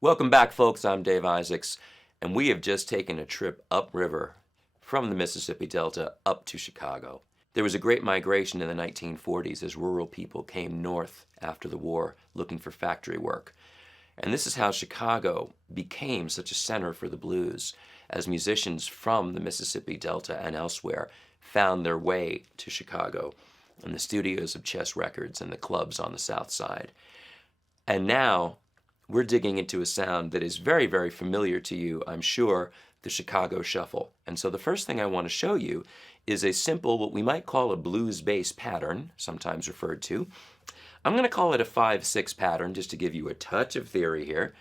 Welcome back, folks. I'm Dave Isaacs, and we have just taken a trip upriver from the Mississippi Delta up to Chicago. There was a great migration in the 1940s as rural people came north after the war looking for factory work. And this is how Chicago became such a center for the blues, as musicians from the Mississippi Delta and elsewhere found their way to Chicago and the studios of Chess Records and the clubs on the South Side. And now we're digging into a sound that is very, very familiar to you, I'm sure, the Chicago Shuffle. And so the first thing I want to show you is a simple, what we might call a blues bass pattern, sometimes referred to. I'm going to call it a 5/6 pattern just to give you a touch of theory here.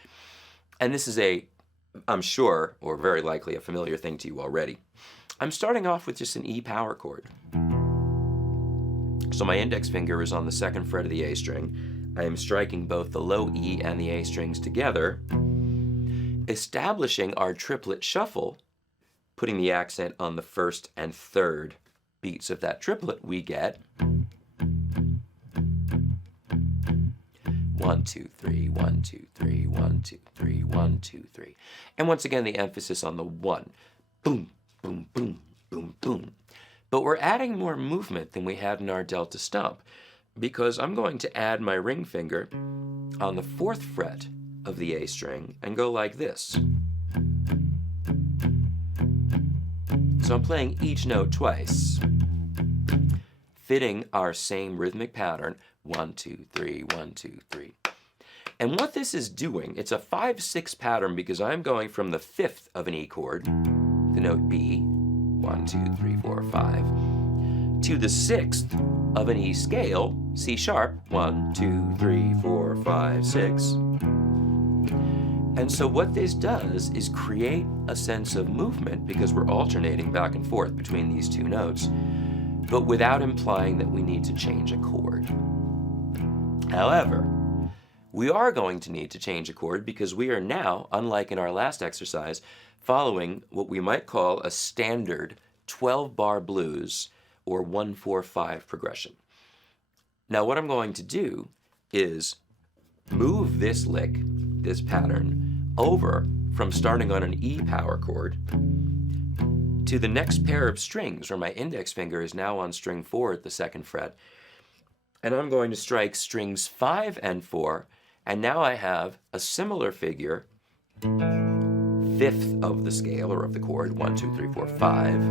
And this is I'm sure, or very likely, a familiar thing to you already. I'm starting off with just an E power chord. So my index finger is on the 2nd fret of the A string. I am striking both the low E and the A strings together, establishing our triplet shuffle, putting the accent on the 1st and 3rd beats of that triplet. We get 1, 2, 3, 1, 2, 3, 1, 2, 3, 1, 2, 3. And once again, the emphasis on the 1. Boom, boom, boom, boom, boom. But we're adding more movement than we had in our Delta stump, because I'm going to add my ring finger on the 4th fret of the A string and go like this. So I'm playing each note twice, fitting our same rhythmic pattern, 1, 2, 3, 1, 2, 3. And what this is doing, it's a 5/6 pattern because I'm going from the 5th of an E chord, the note B, 1, 2, 3, 4, 5, to the 6th of an E scale, C sharp, 1, 2, 3, 4, 5, 6. And so what this does is create a sense of movement because we're alternating back and forth between these two notes, but without implying that we need to change a chord. However, we are going to need to change a chord because we are now, unlike in our last exercise, following what we might call a standard 12-bar blues or 1-4-5 progression. Now what I'm going to do is move this lick, this pattern, over from starting on an E power chord to the next pair of strings where my index finger is now on string 4 at the 2nd fret. And I'm going to strike strings 5 and 4, and now I have a similar figure, 5th of the scale or of the chord, 1, 2, 3, 4, 5,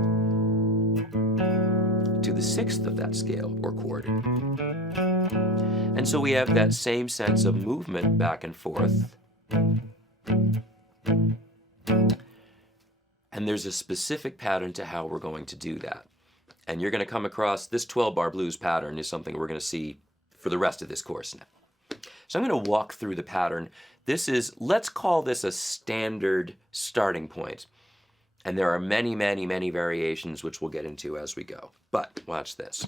to the 6th of that scale or chord. And so we have that same sense of movement back and forth. And there's a specific pattern to how we're going to do that. And you're going to come across this 12-bar blues pattern is something we're going to see for the rest of this course now. So I'm going to walk through the pattern. This is, let's call this a standard starting point. And there are many, many, many variations which we'll get into as we go. But watch this.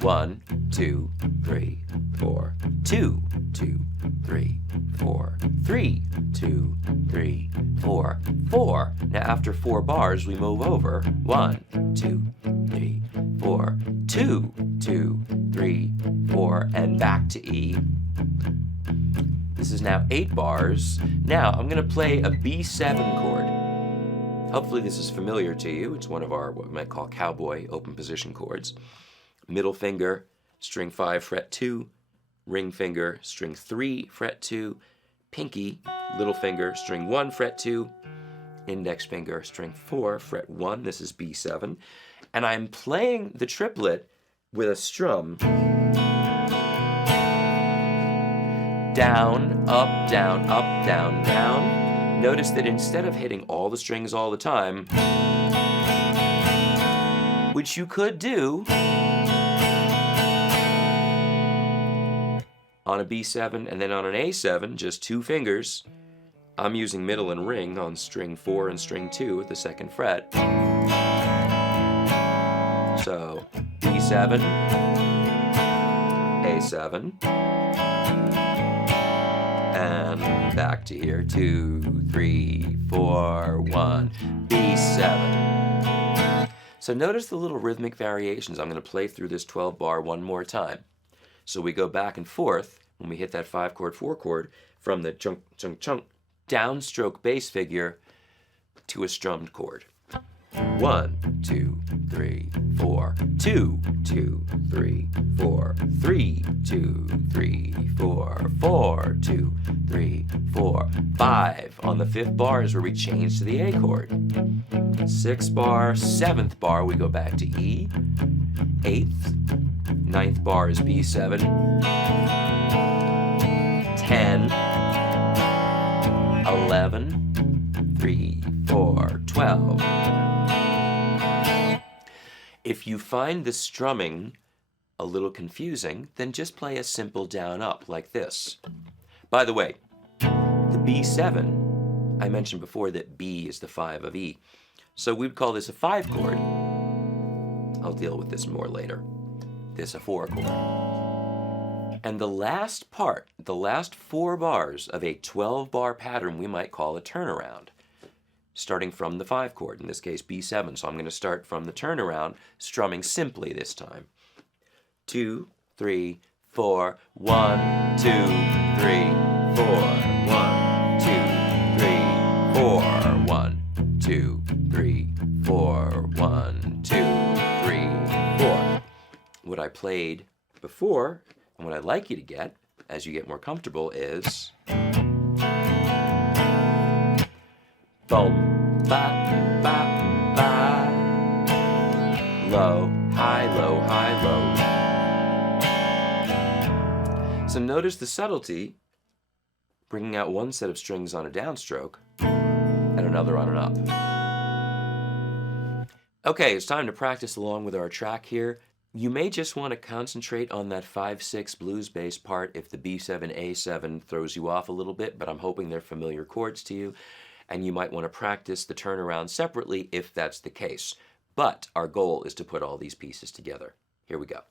1, 2, 3, 4, 2, 2, 3, 4, 3, 2, 3, 4, 4. Now after 4 bars, we move over. 1, 2, 3, 4, 2, 2, 3, 4, and back to E. This is now 8 bars. Now I'm going to play a B7 chord. Hopefully this is familiar to you. It's one of our, what we might call cowboy open position chords. Middle finger, string 5, fret 2, ring finger, string 3, fret 2, pinky, little finger, string 1, fret 2, index finger, string 4, fret 1. This is B7. And I'm playing the triplet with a strum. Down, up, down, up, down, down. Notice that instead of hitting all the strings all the time, which you could do on a B7 and then on an A7, just 2 fingers, I'm using middle and ring on string 4 and string 2 at the 2nd fret. So B7, A7, and back to here, 2, 3, 4, 1, B7. So notice the little rhythmic variations. I'm going to play through this 12 bar one more time. So we go back and forth when we hit that 5 chord, 4 chord from the chunk, chunk, chunk downstroke bass figure to a strummed chord. 1, 2, 3, 4, 2, 2, 3, 4, 3, 2, 3, 4, 4, 2, 3, 4, 5. On the 5th bar is where we change to the A chord. 6th bar, 7th bar, we go back to E. 8th, 9th bar is B7. 10, 11, 3, 4, 12. If you find the strumming a little confusing, then just play a simple down-up like this. By the way, the B7, I mentioned before that B is the 5 of E. So we'd call this a 5 chord. I'll deal with this more later. This a 4 chord. And the last part, the last 4 bars of a 12-bar pattern we might call a turnaround, starting from the 5 chord, in this case B7. So I'm going to start from the turnaround, strumming simply this time. 2, 3, 4, 1, 2, 3, 4, 1, 2, 3, 4, 1, 2, 3, 4, 1, 2, 3, 4. What I played before, and what I'd like you to get, as you get more comfortable, is boom, ba, ba, ba, low, high, low, high, low. So notice the subtlety, bringing out one set of strings on a downstroke and another on an up. Okay, it's time to practice along with our track here. You may just want to concentrate on that 5/6 blues bass part if the B7, A7 throws you off a little bit, but I'm hoping they're familiar chords to you, and you might want to practice the turnaround separately if that's the case. But our goal is to put all these pieces together. Here we go.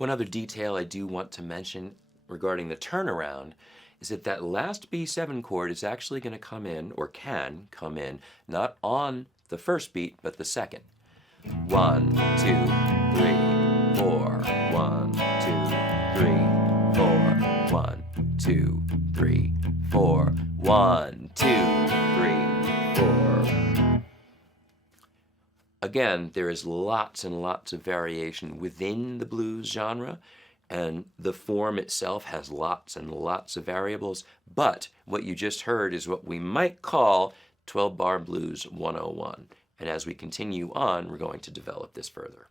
One other detail I do want to mention regarding the turnaround is that that last B7 chord is actually going to come in, or can come in, not on the first beat, but the second. 1, 2, 3, 4. 1, 2, 3, 4. 1, 2, 3, 4. 1, 2, 3, 4. Again, there is lots and lots of variation within the blues genre, and the form itself has lots and lots of variables, but what you just heard is what we might call 12-bar blues 101. And as we continue on, we're going to develop this further.